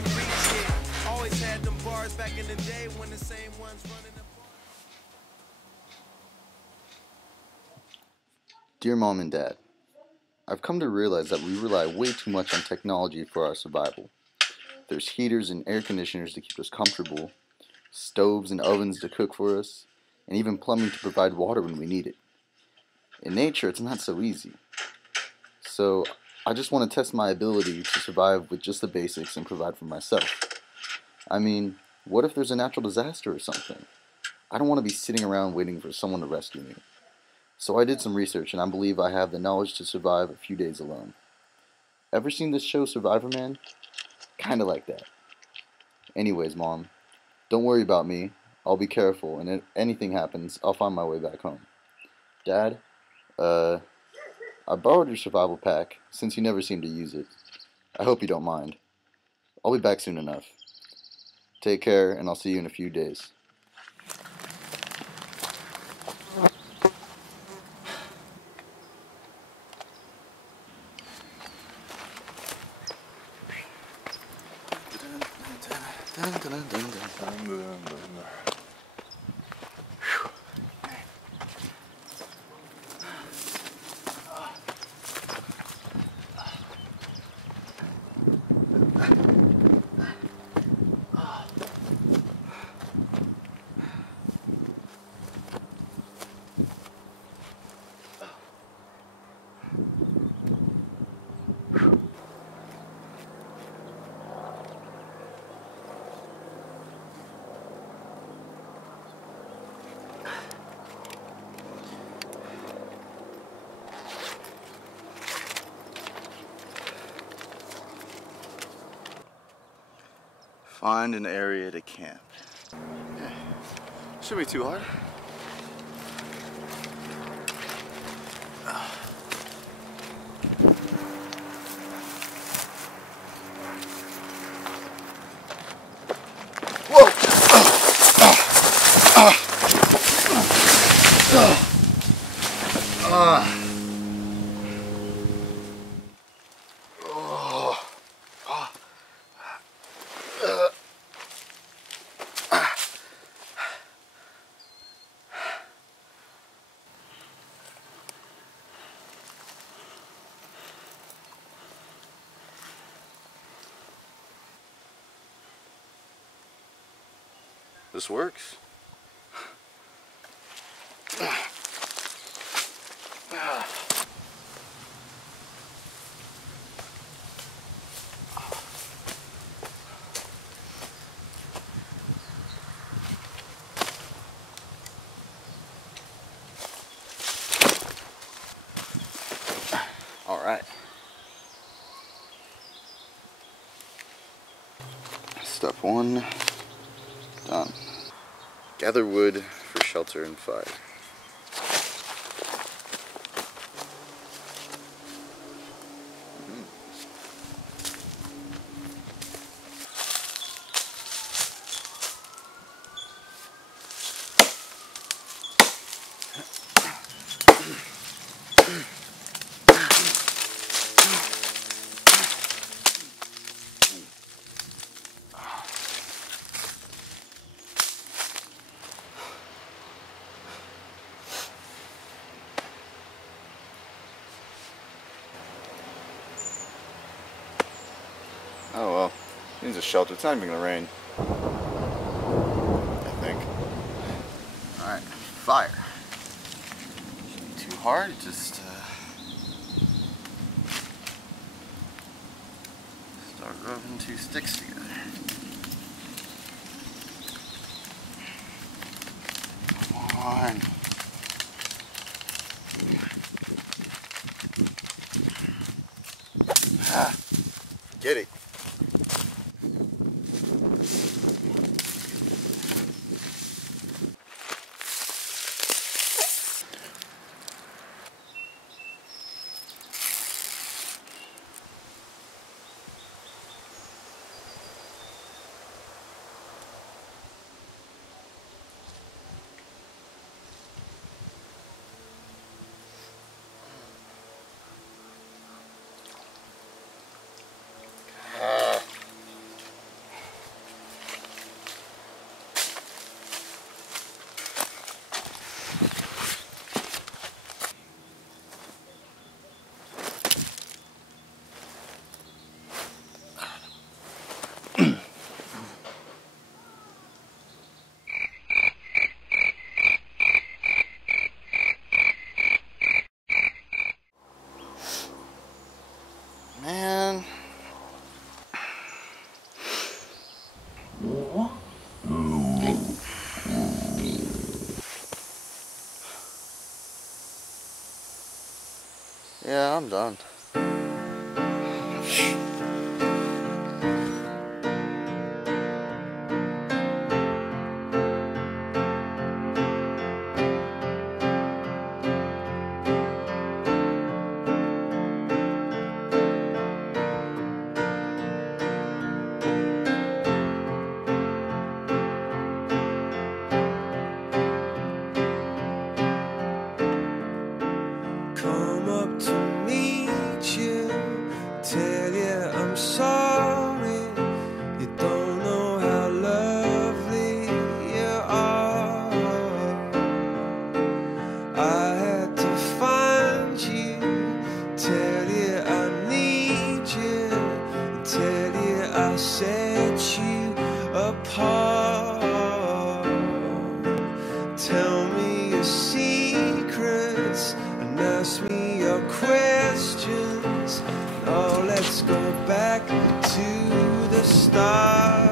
you reach it. Always had them bars back in the day when the same ones running the bar. Dear Mom and Dad, I've come to realize that we rely way too much on technology for our survival. There's heaters and air conditioners to keep us comfortable, stoves and ovens to cook for us, and even plumbing to provide water when we need it. In nature, it's not so easy. So, I just want to test my ability to survive with just the basics and provide for myself. I mean, what if there's a natural disaster or something? I don't want to be sitting around waiting for someone to rescue me. So I did some research, and I believe I have the knowledge to survive a few days alone. Ever seen this show Survivor Man? Kinda like that. Anyways, Mom, don't worry about me. I'll be careful, and if anything happens, I'll find my way back home. Dad, I borrowed your survival pack, since you never seem to use it. I hope you don't mind. I'll be back soon enough. Take care, and I'll see you in a few days. Find an area to camp. Yeah. Shouldn't be too hard. Whoa! This works. All right. Step one, done. Gather wood for shelter and fire. Oh well, it needs a shelter. It's not even gonna rain, I think. Alright, fire. Shouldn't be too hard, just start rubbing two sticks together. Come on. Ah, get it. Yeah, I'm done. Come up to meet you, tell you I'm sorry. You don't know how lovely you are. I had to find you, tell you I need you, tell you I set you apart. Tell me your secrets and ask me your questions. Oh, let's go back to the start.